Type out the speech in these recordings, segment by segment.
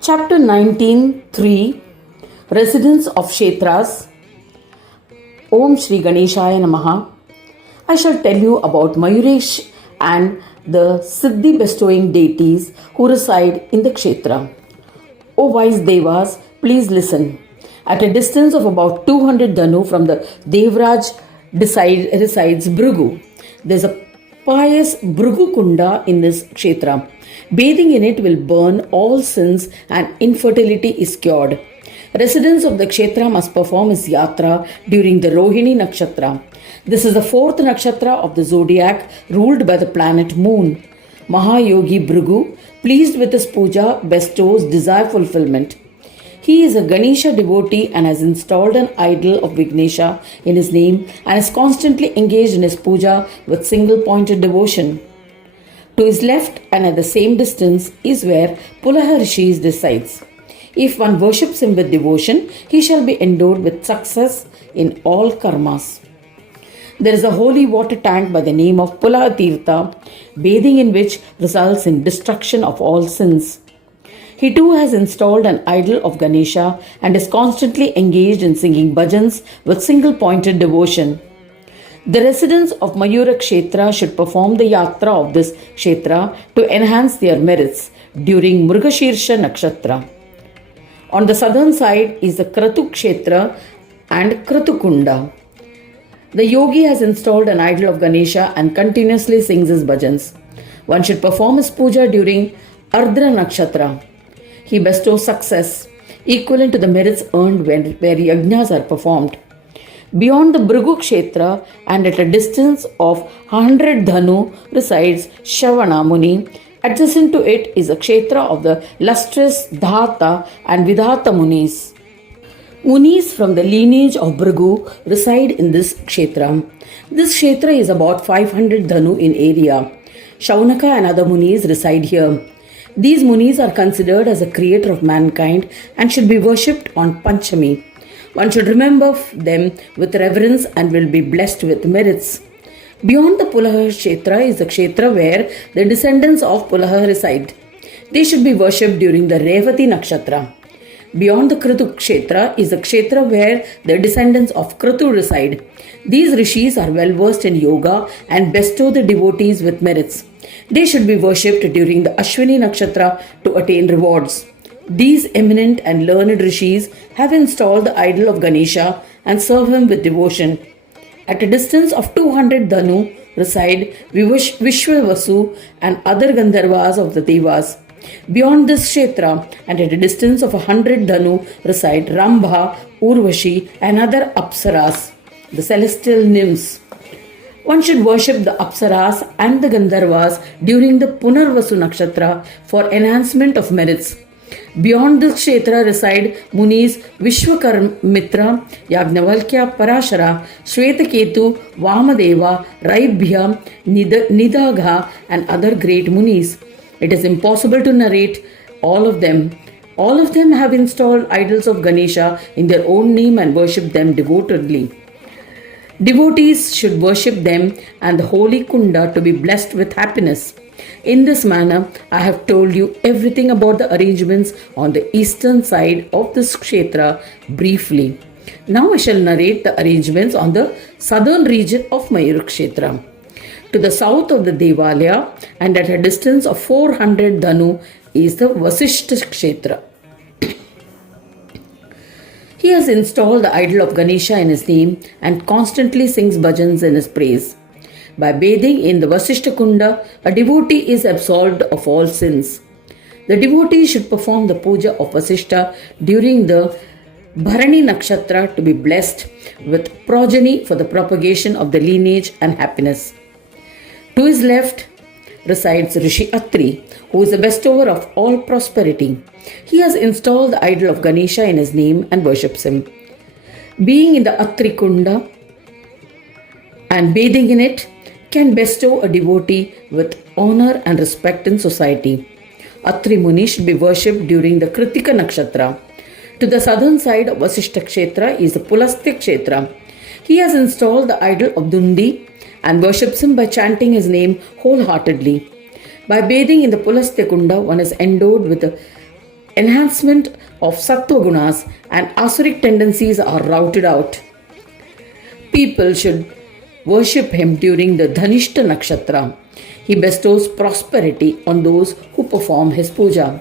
Chapter 19:3 Residence of Kshetras. Om Shri Ganeshaya Namaha. I shall tell you about Mayuresh and the Siddhi bestowing deities who reside in the Kshetra. O wise Devas, please listen. At a distance of about 200 dhanu from the Devraj resides Bhrigu. There is a pious Bhrigu Kunda in this Kshetra. Bathing in it will burn all sins and infertility is cured. Residents of the Kshetra must perform his yatra during the Rohini Nakshatra. This is the fourth nakshatra of the zodiac ruled by the planet Moon. Mahayogi Bhrigu, pleased with his puja, bestows desire fulfillment. He is a Ganesha devotee and has installed an idol of Vignesha in his name and is constantly engaged in his puja with single-pointed devotion. To his left and at the same distance is where Pulaha Rishi resides. If one worships him with devotion, he shall be endowed with success in all karmas. There is a holy water tank by the name of Pulaha Tirtha, bathing in which results in destruction of all sins. He too has installed an idol of Ganesha and is constantly engaged in singing bhajans with single-pointed devotion. The residents of Mayura Kshetra should perform the yatra of this Kshetra to enhance their merits during Mrugashirsha Nakshatra. On the southern side is the Kratu Kshetra and Kratu Kunda. The yogi has installed an idol of Ganesha and continuously sings his bhajans. One should perform his puja during Ardra Nakshatra. He bestows success equivalent to the merits earned where yajnas are performed. Beyond the Bhrigu Kshetra and at a distance of 100 dhanu resides Shavana Muni. Adjacent to it is a Kshetra of the lustrous Dhata and Vidhata Munis. Munis from the lineage of Bhrigu reside in this Kshetra. This Kshetra is about 500 dhanu in area. Shaunaka and other Munis reside here. These Munis are considered as a creator of mankind and should be worshipped on Panchami. One should remember them with reverence and will be blessed with merits. Beyond the Pulaha Kshetra is the Kshetra where the descendants of Pulaha reside. They should be worshipped during the Revati Nakshatra. Beyond the Kratu Kshetra is the Kshetra where the descendants of Kratu reside. These rishis are well versed in yoga and bestow the devotees with merits. They should be worshipped during the Ashwini Nakshatra to attain rewards. These eminent and learned rishis have installed the idol of Ganesha and serve him with devotion. At a distance of 200 dhanu reside Vishwavasu and other Gandharvas of the Devas. Beyond this Kshetra and at a distance of 100 dhanu reside Rambha, Urvashi and other Apsaras, the celestial nymphs. One should worship the Apsaras and the Gandharvas during the Punarvasu Nakshatra for enhancement of merits. Beyond this Kshetra reside Munis Vishwakarmitra, Yagnavalkya, Parashara, Shvetaketu, Vamadeva, Raibhya, Nidagha and other great Munis. It is impossible to narrate all of them. All of them have installed idols of Ganesha in their own name and worship them devotedly. Devotees should worship them and the holy Kunda to be blessed with happiness. In this manner, I have told you everything about the arrangements on the eastern side of this Kshetra briefly. Now I shall narrate the arrangements on the southern region of Mayur Kshetra. To the south of the Devalaya and at a distance of 400 dhanu is the Vasishta Kshetra. He has installed the idol of Ganesha in his name and constantly sings bhajans in his praise. By bathing in the Vasishta Kunda, a devotee is absolved of all sins. The devotee should perform the puja of Vasishta during the Bharani Nakshatra to be blessed with progeny for the propagation of the lineage and happiness. To his left resides Rishi Atri, who is the bestower of all prosperity. He has installed the idol of Ganesha in his name and worships him. Being in the Atri Kunda and bathing in it can bestow a devotee with honor and respect in society. Atri Muni should be worshipped during the Kritika Nakshatra. To the southern side of Vasishta Kshetra is the Pulastya Kshetra. He has installed the idol of Dundi and worships him by chanting his name wholeheartedly. By bathing in the Pulastya Kunda, one is endowed with the enhancement of sattva gunas and asuric tendencies are routed out. People should worship him during the Dhanishta Nakshatra. He bestows prosperity on those who perform his puja.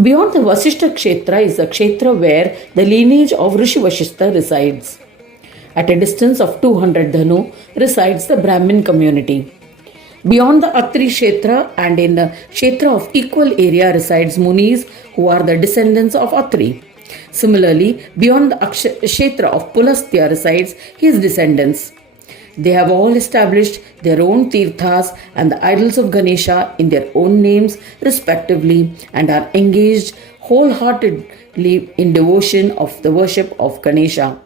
Beyond the Vasishta Kshetra is the Kshetra where the lineage of Rishi Vashishta resides. At a distance of 200 dhanu resides the Brahmin community. Beyond the Atri Kshetra and in the Kshetra of equal area resides Munis who are the descendants of Atri. Similarly, beyond the Kshetra of Pulastya resides his descendants. They have all established their own tirthas and the idols of Ganesha in their own names respectively and are engaged wholeheartedly in devotion of the worship of Ganesha.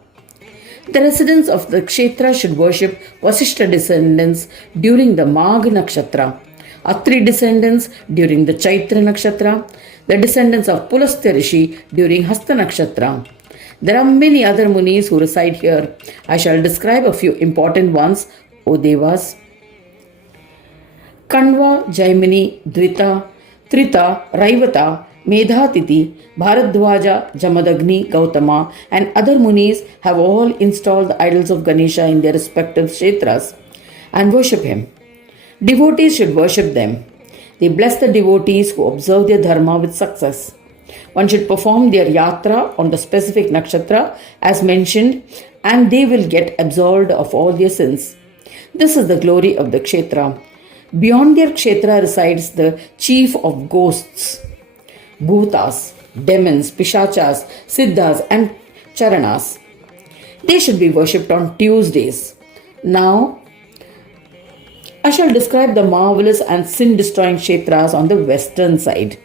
The residents of the Kshetra should worship Vasishta descendants during the Magh Nakshatra, Atri descendants during the Chaitra Nakshatra, the descendants of Pulastya Rishi during Hasta Nakshatra. There are many other Munis who reside here. I shall describe a few important ones, O Devas. Kanva, Jaimini, Dvita, Trita, Raivata, Medhatiti, Bharadwaja, Jamadagni, Gautama and other Munis have all installed the idols of Ganesha in their respective kshetras and worship him. Devotees should worship them. They bless the devotees who observe their dharma with success. One should perform their yatra on the specific nakshatra as mentioned and they will get absolved of all their sins. This is the glory of the kshetra. Beyond their kshetra resides the chief of ghosts, bhutas, demons, pishachas, siddhas and charanas. They should be worshipped on Tuesdays. Now, I shall describe the marvelous and sin-destroying kshetras on the western side.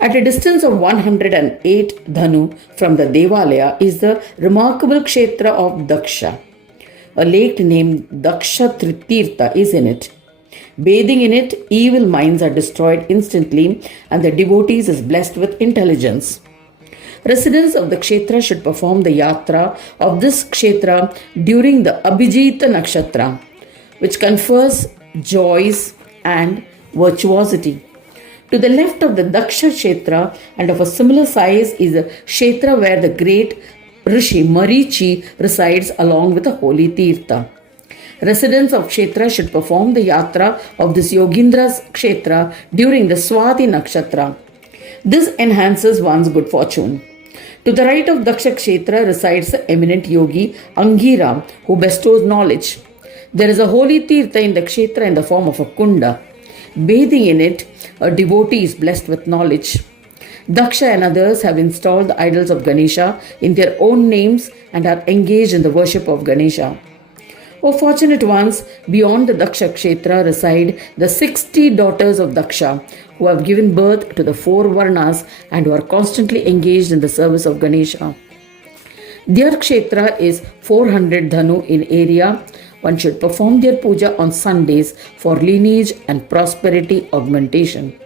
At a distance of 108 dhanu from the Devalaya is the remarkable kshetra of Daksha. A lake named Daksha Tirtha is in it. Bathing in it, evil minds are destroyed instantly and the devotees is blessed with intelligence. Residents of the kshetra should perform the yatra of this kshetra during the Abhijita Nakshatra, which confers joys and virtuosity. To the left of the Daksha Kshetra and of a similar size is a Kshetra where the great Rishi Marichi resides along with a holy Tirtha. Residents of Kshetra should perform the yatra of this Yogindra's Kshetra during the Swati Nakshatra. This enhances one's good fortune. To the right of Daksha Kshetra resides the eminent yogi Angira who bestows knowledge. There is a holy Tirtha in the Kshetra in the form of a kunda. Bathing in it, a devotee is blessed with knowledge. Daksha and others have installed the idols of Ganesha in their own names and are engaged in the worship of Ganesha. O fortunate ones, beyond the Daksha Kshetra reside the 60 daughters of Daksha who have given birth to the 4 Varnas and who are constantly engaged in the service of Ganesha. Their Kshetra is 400 dhanu in area. One should perform their puja on Sundays for lineage and prosperity augmentation.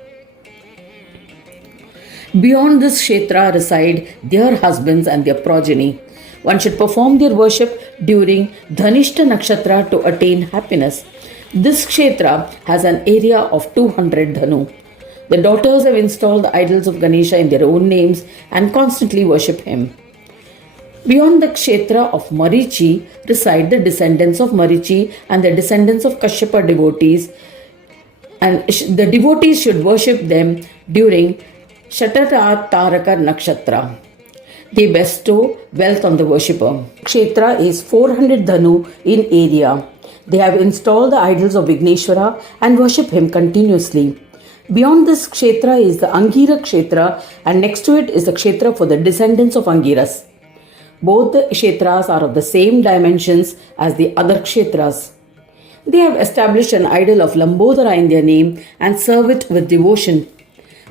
Beyond this kshetra reside their husbands and their progeny. One should perform their worship during Dhanishta Nakshatra to attain happiness. This kshetra has an area of 200 dhanu. The daughters have installed the idols of Ganesha in their own names and constantly worship him. Beyond the kshetra of Marichi reside the descendants of Marichi and the descendants of Kashyapa devotees, and the devotees should worship them during Shatara Taraka Nakshatra. They bestow wealth on the worshipper. Kshetra is 400 dhanu in area. They have installed the idols of Vigneshwara and worship him continuously. Beyond this kshetra is the Angira Kshetra, and next to it is the kshetra for the descendants of Angiras. Both the kshetras are of the same dimensions as the other kshetras. They have established an idol of Lambodara in their name and serve it with devotion.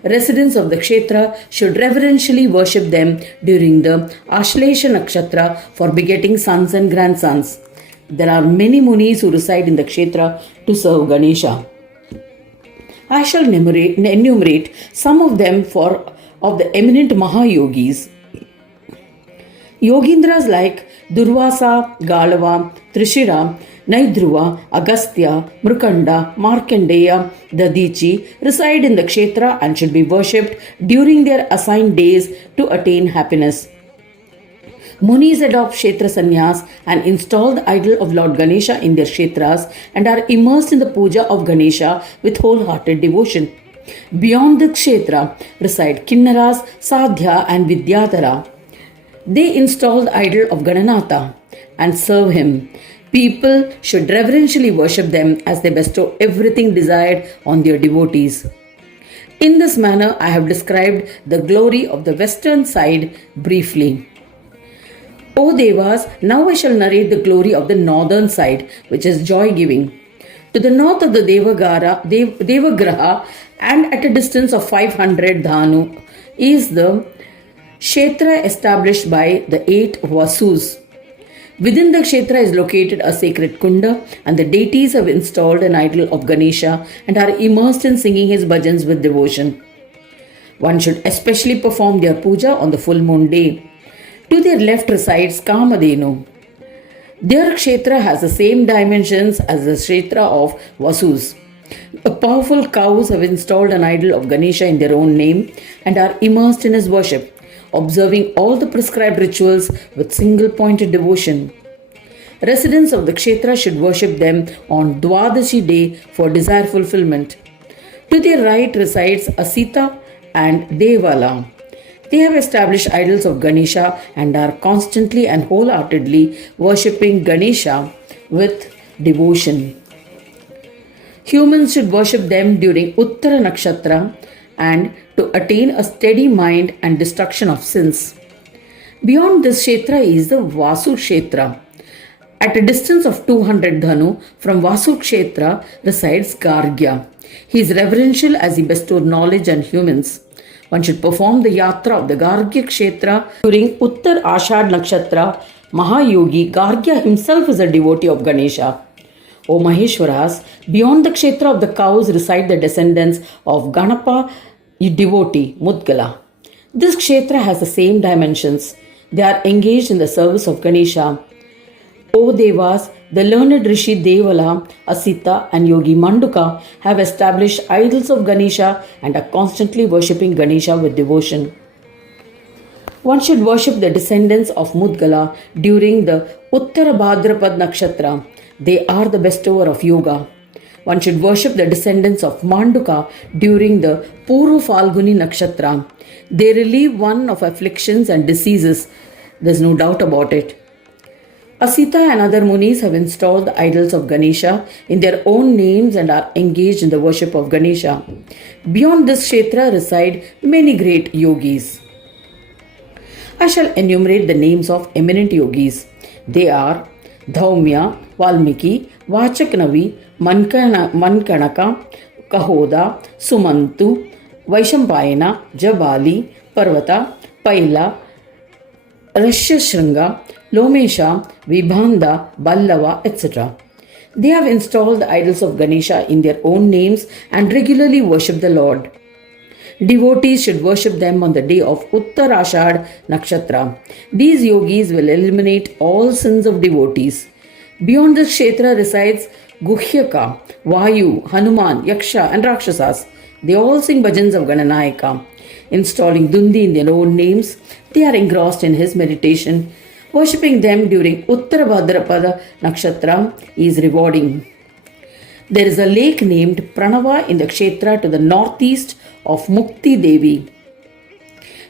Residents of the kshetra should reverentially worship them during the Ashlesha Nakshatra for begetting sons and grandsons. There are many munis who reside in the kshetra to serve Ganesha. I shall enumerate some of them of the eminent Mahayogis. Yogindras like Durvasa, Galava, Trishira, Naidruva, Agastya, Mrukanda, Markandeya, Dadichi reside in the Kshetra and should be worshipped during their assigned days to attain happiness. Munis adopt Kshetra sannyas and install the idol of Lord Ganesha in their Kshetras and are immersed in the puja of Ganesha with wholehearted devotion. Beyond the Kshetra reside Kinnaras, Sadhya and Vidyadhara. They install the idol of Gananatha and serve him. People should reverentially worship them as they bestow everything desired on their devotees. In this manner, I have described the glory of the western side briefly. O Devas, now I shall narrate the glory of the northern side, which is joy-giving. To the north of the Devagraha and at a distance of 500 dhanu is the Kshetra established by the 8 Vasus. Within the Kshetra is located a sacred kunda and the deities have installed an idol of Ganesha and are immersed in singing his bhajans with devotion. One should especially perform their puja on the full moon day. To their left resides Kamadhenu. Their Kshetra has the same dimensions as the Kshetra of Vasus. The powerful cows have installed an idol of Ganesha in their own name and are immersed in his worship, observing all the prescribed rituals with single-pointed devotion. Residents of the Kshetra should worship them on Dwadashi day for desire fulfillment. To their right resides Asita and Devala. They have established idols of Ganesha and are constantly and wholeheartedly worshipping Ganesha with devotion. Humans should worship them during Uttara Nakshatra and to attain a steady mind and destruction of sins. Beyond this Kshetra is the Vasu Kshetra. At a distance of 200 dhanu from Vasu Kshetra resides Gargya. He is reverential as he bestowed knowledge on humans. One should perform the yatra of the Gargya Kshetra during Uttar Ashad Nakshatra. Mahayogi Gargya himself is a devotee of Ganesha. O Maheshwaras, beyond the Kshetra of the cows reside the descendants of Ganapa devotee Mudgala. This Kshetra has the same dimensions. They are engaged in the service of Ganesha. O Devas, the learned Rishi Devala, Asita and Yogi Manduka have established idols of Ganesha and are constantly worshipping Ganesha with devotion. One should worship the descendants of Mudgala during the Uttara Bhadrapad Nakshatra. They are the bestower of yoga. One should worship the descendants of Manduka during the Puru Falguni Nakshatra. They relieve one of afflictions and diseases. There's no doubt about it. Asita and other munis have installed the idols of Ganesha in their own names and are engaged in the worship of Ganesha. Beyond this Kshetra reside many great yogis. I shall enumerate the names of eminent yogis. They are Dhaumya, Valmiki, Vachaknavi, Mankanaka, Kahoda, Sumantu, Vaishampayana, Jabali, Parvata, Paila, Rashyashringa, Lomesha, Vibhanda, Ballava, etc. They have installed the idols of Ganesha in their own names and regularly worship the Lord. Devotees should worship them on the day of Uttarashad Nakshatra. These yogis will eliminate all sins of devotees. Beyond this Kshetra resides Guhyaka, Vayu, Hanuman, Yaksha and Rakshasas. They all sing bhajans of Gananayaka. Installing Dundi in their own names, they are engrossed in his meditation. Worshipping them during Uttara Bhadrapada Nakshatra is rewarding. There is a lake named Pranava in the Kshetra to the northeast of Mukti Devi.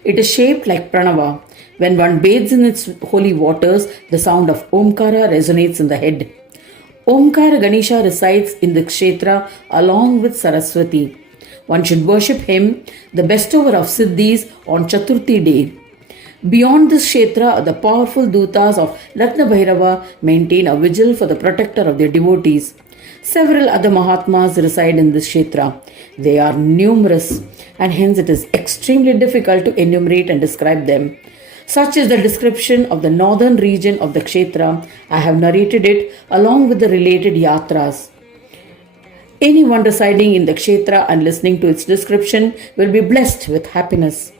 It is shaped like Pranava. When one bathes in its holy waters, the sound of Omkara resonates in the head. Omkara Ganesha resides in the Kshetra along with Saraswati. One should worship him, the bestower of Siddhis, on Chaturthi day. Beyond this Kshetra, the powerful Dutas of Ratna Bhairava maintain a vigil for the protector of their devotees. Several other Mahatmas reside in this Kshetra. They are numerous and hence it is extremely difficult to enumerate and describe them. Such is the description of the northern region of the Kshetra. I have narrated it along with the related yatras. Anyone residing in the Kshetra and listening to its description will be blessed with happiness.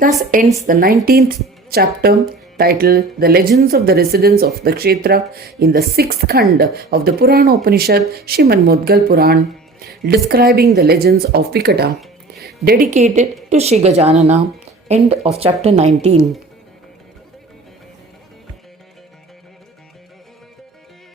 Thus ends the 19th chapter, titled The Legends of the Residents of the Kshetra in the 6th Khand of the Purana Upanishad Srimad Mudgal Puran, describing the legends of Vikata, dedicated to Shri Gajanana. End of chapter 19.